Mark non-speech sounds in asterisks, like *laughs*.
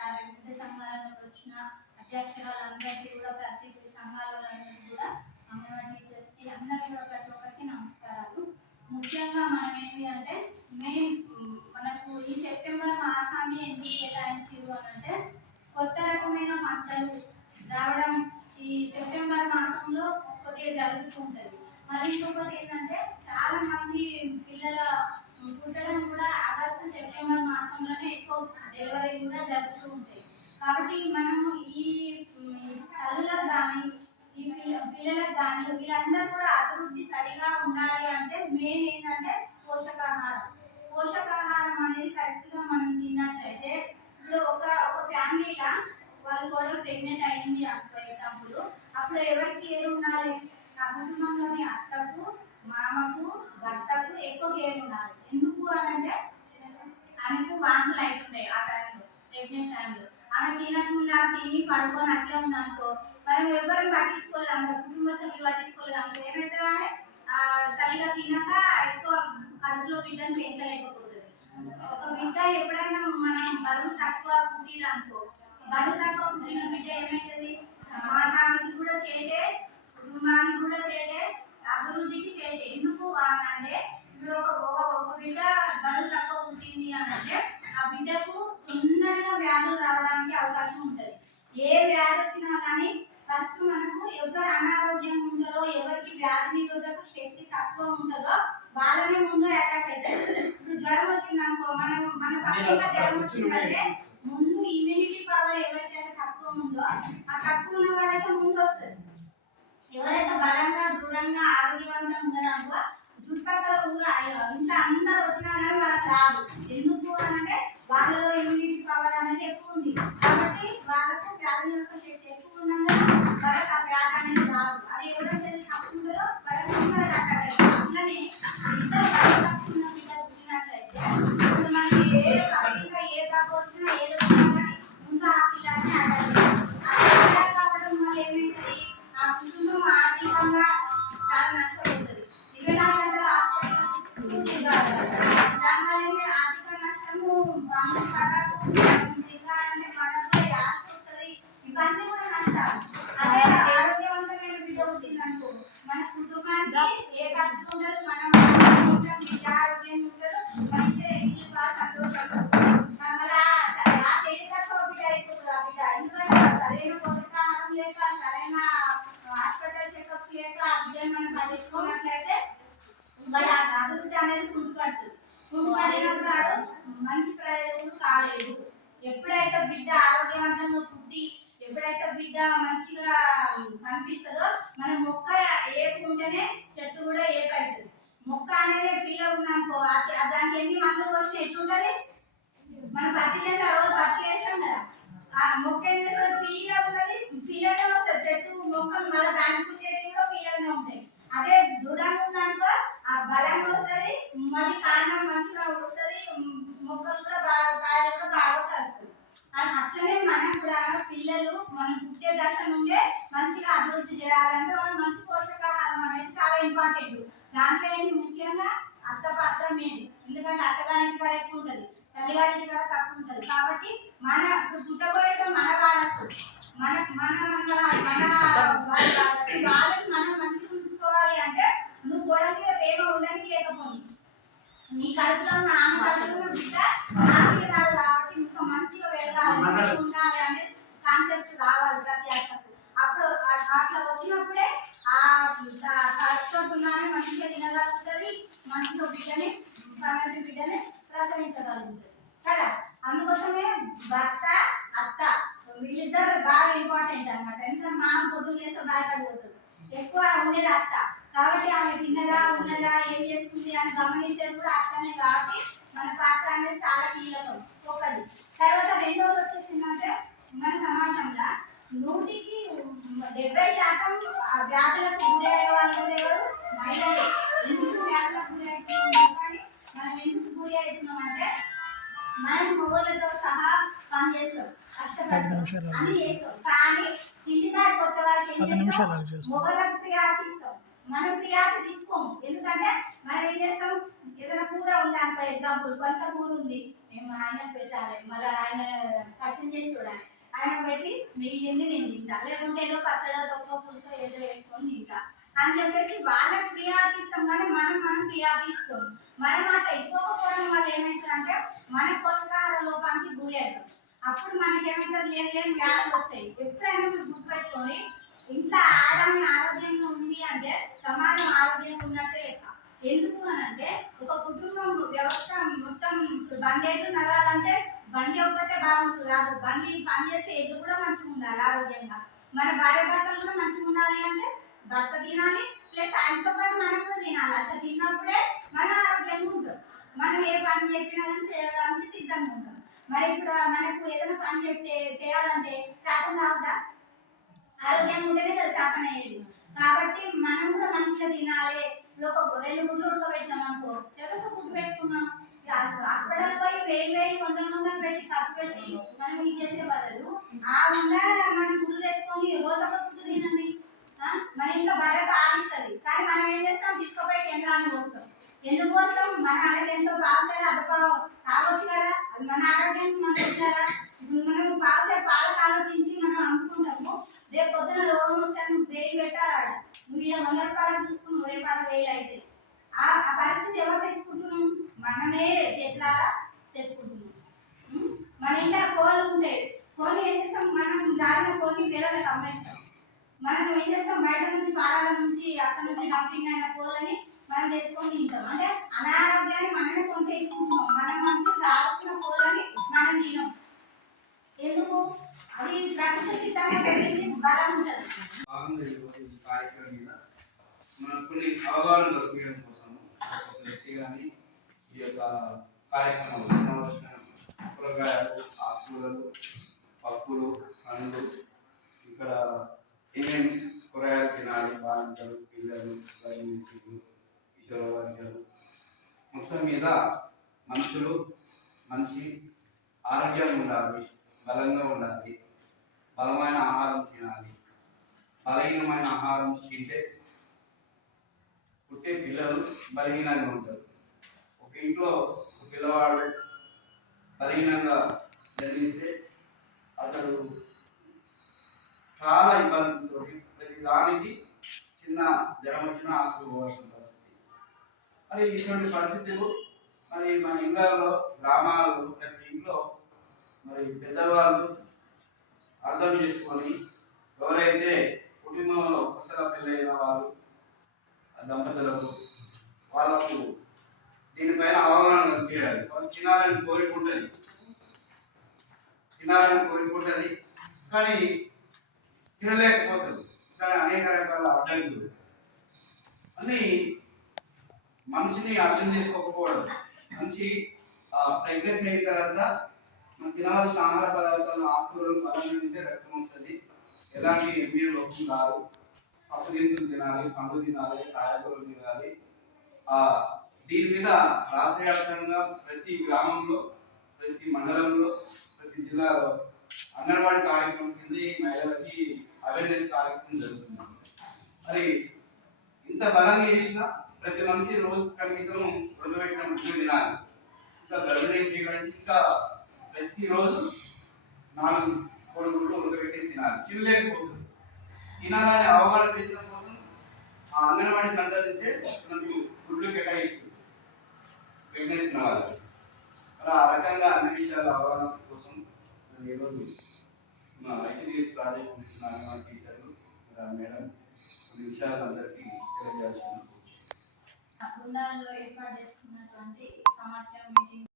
యాభై వివిధ సంఘాలకు వచ్చిన అధ్యక్షురాలందరికీ కూడా ప్రతి సంఘాలందరికీ కూడా అంగన్వాడీ టీచర్స్కి అందరికీ కూడా ప్రతి ఒక్కరికి నమస్కారాలు. ముఖ్యంగా మనం ఏంటి అంటే మెయిన్ మనకు ఈ సెప్టెంబర్ మాసాన్ని ఎందుకు కేటాయించారు అని అంటే కొత్త రకమైన పంటలు రావడం ఈ సెప్టెంబర్ మాసంలో కొద్దిగా జరుగుతూ ఉంటుంది. మరి ఇంకొకటి ఏంటంటే చాలా మంది పిల్లల పుట్టడం కూడా ఆగస్టు సెప్టెంబర్ మాసంలోనే ఎక్కువ డెలివరీ కూడా జరుగుతూ ఉంటాయి. కాబట్టి మనము ఈ తల్లులకు కానీ ఈ పిల్ల పిల్లలకు కానీ వీళ్ళందరూ కూడా అభివృద్ధి సరిగా ఉండాలి అంటే మెయిన్ ఏంటంటే పోషకాహారం. పోషకాహారం అనేది కరెక్ట్గా మనం తిన్నట్లయితే ఇప్పుడు ఒక ఒక ఫ్యామిలీగా వాళ్ళు కూడా ప్రెగ్నెంట్ అయింది అనుకునేటప్పుడు అప్పుడు ఎవరికి ఏది ఉండాలి? ఆ కుటుంబంలోని అత్తకు మామకు భర్తకు ఎక్కువ కేర్ ఉండాలి. ఎందుకు అని అంటే ఆమెకు వాంతులు అవుతుంటాయి ఆ టైంలో ప్రెగ్నెంట్ టైంలో ఆమె తినకుండా తిని పడుకొని అట్లే ఉందనుకో మనం ఎవరిని పట్టించుకోలేము కుటుంబ సభ్యులు పట్టించుకోలేము. అనుకో సరిగా తినక ఎక్కువ కడుపులో బిడ్డను పెంచలేకపోతుంది. ఒక బిడ్డ ఎప్పుడైనా మనం బరువు తక్కువ పుట్టిననుకో బరువు తక్కువ పుట్టిన బిడ్డ ఏమవుతుంది సమాజానికి కూడా చేయడే కుటుంబానికి కూడా చేయడే అభివృద్ధికి చేయలే ఎందుకు అని అంటే ఇప్పుడు ఒక ఒక బిడ్డ బరువు తక్కువ పుట్టింది అని అంటే ఆ బిడ్డకు తొందరగా వ్యాధులు రావడానికి అవకాశం ఉంటుంది. ఏ వ్యాధి వచ్చినా కానీ ఫస్ట్ మనకు ఎవరు అనారోగ్యం ఉంటారో ఎవరికి వ్యాధి నిరోధక శక్తి తక్కువ ఉంటుందో వాళ్ళనే ముందు అటాక్ అవుతుంది ఇప్పుడు జ్వరం వచ్చింది అనుకో మనం మన పక్కన జ్వరం వచ్చిందంటే ముందు ఇమ్యూనిటీ పవర్ ఎవరికైతే తక్కువ ఉందో ఆ తక్కువ ఉన్న వాళ్ళకి ముందు వస్తుంది ఎవరైతే బలంగా దృఢంగా ఆరోగ్యవంతంగా ఉన్నారనుకో చుట్టుపక్కల ఊరు అయ్యో ఇంట్లో అందరూ వచ్చినా కానీ వాళ్ళకి రాదు. ఎందుకు అని అంటే వాళ్ళలో మనం పట్టించుకున్నట్లయితే మరి ఆ అభివృద్ధి అనేది కుంటుపడుతుంది. కుంటుపడినప్పుడు మంచి ప్రయోజనం కాలేదు ఎప్పుడైతే బిడ్డ ఆరోగ్యవంతంగా పుట్టి ఎప్పుడైతే బిడ్డ మంచిగా కనిపిస్తుందో మన మొక్క ఏపుకుంటేనే ఉంటేనే చెట్టు కూడా ఏపవుతుంది మొక్క అనేది పిల్ల ఉందనుకో దానికి ఎన్ని మందులు వచ్చి ఎట్లుంటది? మన పత్తి చెట్టు రోజు పత్తి వేస్తాం కదా. ఆ మొక్క ఏం చేస్తుంది? పిల్ల ఉన్నది పిల్లనే వస్తుంది. చెట్టు మొక్కలు మళ్ళీ దానికి పుట్టేవి కూడా పిల్లనే ఉంటాయి. అదే దృఢంగా ఉందనుకో ఆ బలంగా వస్తుంది మళ్ళీ కాండం మంచిగా వస్తుంది మొక్కలు కూడా బాగా కాయలు కూడా బాగా కలుస్తుంది అది అట్లనే మనం కూడా పిల్లలు మనం పుట్టే దశ నుండే మంచిగా అభివృద్ధి చేయాలంటే వాళ్ళు మంచి పోషకాహారం అనేది చాలా ఇంపార్టెంట్. దాంట్లో ఏంటి ముఖ్యంగా అత్త పాత్ర మెయిన్ ఎందుకంటే అత్తగారికి కూడా ఎక్కువ ఉంటుంది తల్లిగారికి కూడా తక్కువ ఉంటుంది. కాబట్టి మన ఇప్పుడు పుట్టబోయేట మన వారసు మన మన మన మన *laughs* వాళ్ళ కాబట్టి వాళ్ళని మనం మంచిగా నీ కడుపులో ఉన్న ఆమె కడుపులో బిడ్డ కాబట్టి ఇంకా మంచిగా వెలగాలి ఉండాలి అనే కాన్సెప్ట్ రావాలి ప్రతి అక్కకు. అప్పుడు అట్లా వచ్చినప్పుడే ఆ కడుపుతున్నానే మంచిగా తినగలుగుతుంది మంచిగా బిడ్డని పన్నెండు బిడ్డని ప్రసవించగలుగుతుంది. కదా? అందుకోసమే భర్త అత్త వీళ్ళిద్దరు బాగా ఇంపార్టెంట్ అన్నమాట. ఎందుకంటే మా పొద్దున్న చేస్తే భయపడిపోతుంది ఎక్కువ ఉండేది అత్త కాబట్టి ఆమె తిన్నదా ఉన్నదా ఏం చేస్తుంది అని గమనించేది కూడా అత్తనే కాబట్టి మన పాత్ర అనేది చాలా కీలకం ఒకటి. తర్వాత రెండోది వచ్చేసిందంటే మన సమాజంలో నూటికి డెబ్బై శాతం వ్యాధులకు గురయ్యే వాళ్ళు ఎవరు? మహిళలు. ఎందుకు వ్యాధులకు గురి అవుతున్నాం కానీ మనం ఎందుకు గురి అవుతున్నాం అంటే మనం మొగలతో సహా పనిచేస్తాం. పది నిమిషాలు పది? నిమిషాలు ఆగి చేస్తాం. మనం ప్రియారిటీ తీసుకోము. ఎందుకంటే మనం ఏం చేస్తాం? ఏదైనా కూర ఉంది అనుకో ఎగ్జాంపుల్ కొంత కూర ఉంది. మేము ఆయన పెట్టాలి. మళ్ళీ ఆయన కష్టం చేసి చూడండి ఆయన పెట్టి మిగిలింది నేను తింటా. లేకుంటే ఏదో పచ్చడ తొక్క పులుసు ఏదో వేసుకొని తింటా. అని చెప్పేసి వాళ్ళకి ప్రియారిటీ ఇస్తాం కానీ మనం మనం ప్రియారిటీ ఇస్తాం మనం అట్లా ఇవ్వకపోవడం వల్ల ఏమవుతుందంటే మన పోషకాహార లోపానికి గురి అవుతాం అప్పుడు మనకి ఏమవుతుంది లేని లేని వ్యాధులు వస్తాయి? ఎప్పుడైనా మీరు గుర్తుపెట్టుకొని ఇంట్లో ఆడమి ఆరోగ్యంగా ఉంది అంటే సమాజం ఆరోగ్యంగా ఉన్నట్టే ఎందుకు అని అంటే ఒక కుటుంబం వ్యవస్థ మొత్తం బండి ఎటు నడవాలంటే బండి ఒక్కటే బాగుంటుంది. కాదు బండి పని చేసే కూడా మంచిగా ఉండాలి ఆరోగ్యంగా. మన భార్య భర్తలు కూడా మంచిగా ఉండాలి అంటే భర్త తినాలి ప్లస్ ఆయనతో పాటు మనం కూడా తినాలి. అట్లా తిన్నప్పుడే మన ఆరోగ్యంగా ఉంటుంది. మనం ఏ పని చెప్పినా కానీ చేయడానికి సిద్ధంగా ఉంటాం. మరి ఇప్పుడు మనకు ఏదైనా పని చెప్తే చేయాలంటే శాతం కావద్దా? ఆరోగ్యంగా ఉంటేనే కదా శాతం అయ్యేది. కాబట్టి మనం కూడా మంచిగా తినాలి. ఇప్పుడు ఒక రెండు గుడ్లు ఉడకబెట్టినాం అనుకో చెరకు గుడ్డు పెట్టుకున్నాం. హాస్పిటల్ పోయి వేలు వేలు కొందరు కొందరు పెట్టి ఖర్చు పెట్టి మనం ఇది చేసే బదులు ఆ ఉందా మనం గుడ్లు తెచ్చుకొని రోజు ఒక గుడ్డు తినండి. మన ఇంట్లో బర్రె పాలిస్తుంది. కానీ మనం ఏం చేస్తాం? తీసుకుపోయి కేంద్రాన్ని పోస్తాం. ఎందుకు పోస్తాం? మన ఆరోగ్యం ఎంతో బాగుంటుంది అదొక తాగొచ్చు కదా. మన ఆరోగ్యానికి మనకు ఉంది మనం బాగా పాలకు ఆలోచించి మనం అనుకుంటాము. రేపు పొద్దున రోగం వస్తే నువ్వు వేలు పెట్టాలి నువ్వు ఇలా వంద రూపాయలు చూసుకుని రేపు ఆడ వేలు అయితే. ఆ పరిస్థితి ఎవరు తెచ్చుకుంటున్నాం? మనమే చెట్లారా తెచ్చుకుంటున్నాం. మన ఇంట్లో కోళ్ళు ఉంటాయి. కోళ్ళు ఏం చేస్తాం? మనం దారిన కోళ్ళని పిల్లలకు అమ్మేస్తాం. మనం ఏం చేస్తాం? బయట నుంచి పాలాల నుంచి అక్కడ నుంచి డంపింగ్ అయిన కోళ్ళని మనం తెచ్చుకొని తింటాం. అంటే అనారోగ్యాన్ని మనమే కొంచెం కార్యక్రమం మీద మనం కొన్ని అవగాహన కల్పించడం కోసము తెలిసి కానీ ఈ యొక్క కార్యక్రమం కూరగాయలు ఆకుకూరలు పప్పులు పండ్లు ఇక్కడ ఏమేమి కూరగాయలు తినాలి బాలింతలు పిల్లలు గర్భిణీలు కిషోర వర్గాలు మొత్తం మీద మనుషులు మనిషి ఆరోగ్యంగా ఉండాలి బలంగా ఉండాలి బలమైన ఆహారం తినాలి. బలహీనమైన ఆహారం తింటే పుట్టే పిల్లలు బలహీనంగా ఉంటారు. ఒక ఇంట్లో ఒక పిల్లవాడు బలహీనంగా జన్మిస్తే అతడు చాలా ఇబ్బందులతో ప్రతి దానికి చిన్న జ్వరం వచ్చినా హాస్పిటల్ పోవాల్సిన పరిస్థితి. మరి ఇటువంటి పరిస్థితులు మరి మన ఇళ్ళలో గ్రామాలలో ప్రతి ఇంట్లో మరి పెద్దవాళ్ళు అర్థం చేసుకొని ఎవరైతే కుటుంబంలో కొత్తగా పెళ్ళైన వారు దంపతులకు వాళ్ళకు దీనిపైన అవగాహన కల్పించాలి. వాళ్ళు తినాలని కోరిక ఉంటుంది. తినాలని కోరుకుంటుంది కానీ తినలేకపోతుంది కానీ అనేక రకాల అడ్డంకులు అన్ని మనిషిని అర్థం చేసుకోకపోవడం మనిషి ప్రెగ్నెన్సీ అయిన తర్వాత మనం తినవలసిన ఆహార పదార్థాలు ఆకుకూరలు బలంగా తింటే రక్తం వస్తుంది. ఎలాంటి ఎంబీ లోపం రాదు పప్పు గింజలు తినాలి పండ్లు తినాలి కాయగూరలు తినాలి. ఆ దీని మీద రాష్ట్ర వ్యాప్తంగా ప్రతి గ్రామంలో ప్రతి మండలంలో ప్రతి జిల్లాలో అంగన్వాడీ కార్యక్రమం కింద ఈ మహిళలకి అవేర్నెస్ కార్యక్రమం జరుగుతుంది. మరి ఇంత బలంగా చేసిన ప్రతి మనిషి రోజు కనీసం ఉడకబెట్టిన ముగ్గురు తినాలి. ఇంకా గర్భిణీ స్త్రీలు ఇంకా ప్రతిరోజు నాలుగు కొడుకులు ఉడకబెట్టి తినాలి. తినలేకపోతుంది తినాలని అవగాహన పెంచడం కోసం ఆ అంగన్వాడీ సెంటర్ నుంచే మనకు గుడ్లు కేటాయిస్తుంది ప్రెగ్నెన్సీ వాళ్ళు అలా ఆ రకంగా అన్ని విషయాల అవగాహన కోసం మరి ఈరోజు మా ఐసీడీఎస్ ప్రాజెక్ట్ నుంచి అంగన్వాడీ టీచర్లు మేడం కొన్ని విషయాలు అందరికీ తెలియజేస్తున్నాను బృందాల్లో ఏర్పాటు చేసుకున్నటువంటి సమాచారం మీటింగ్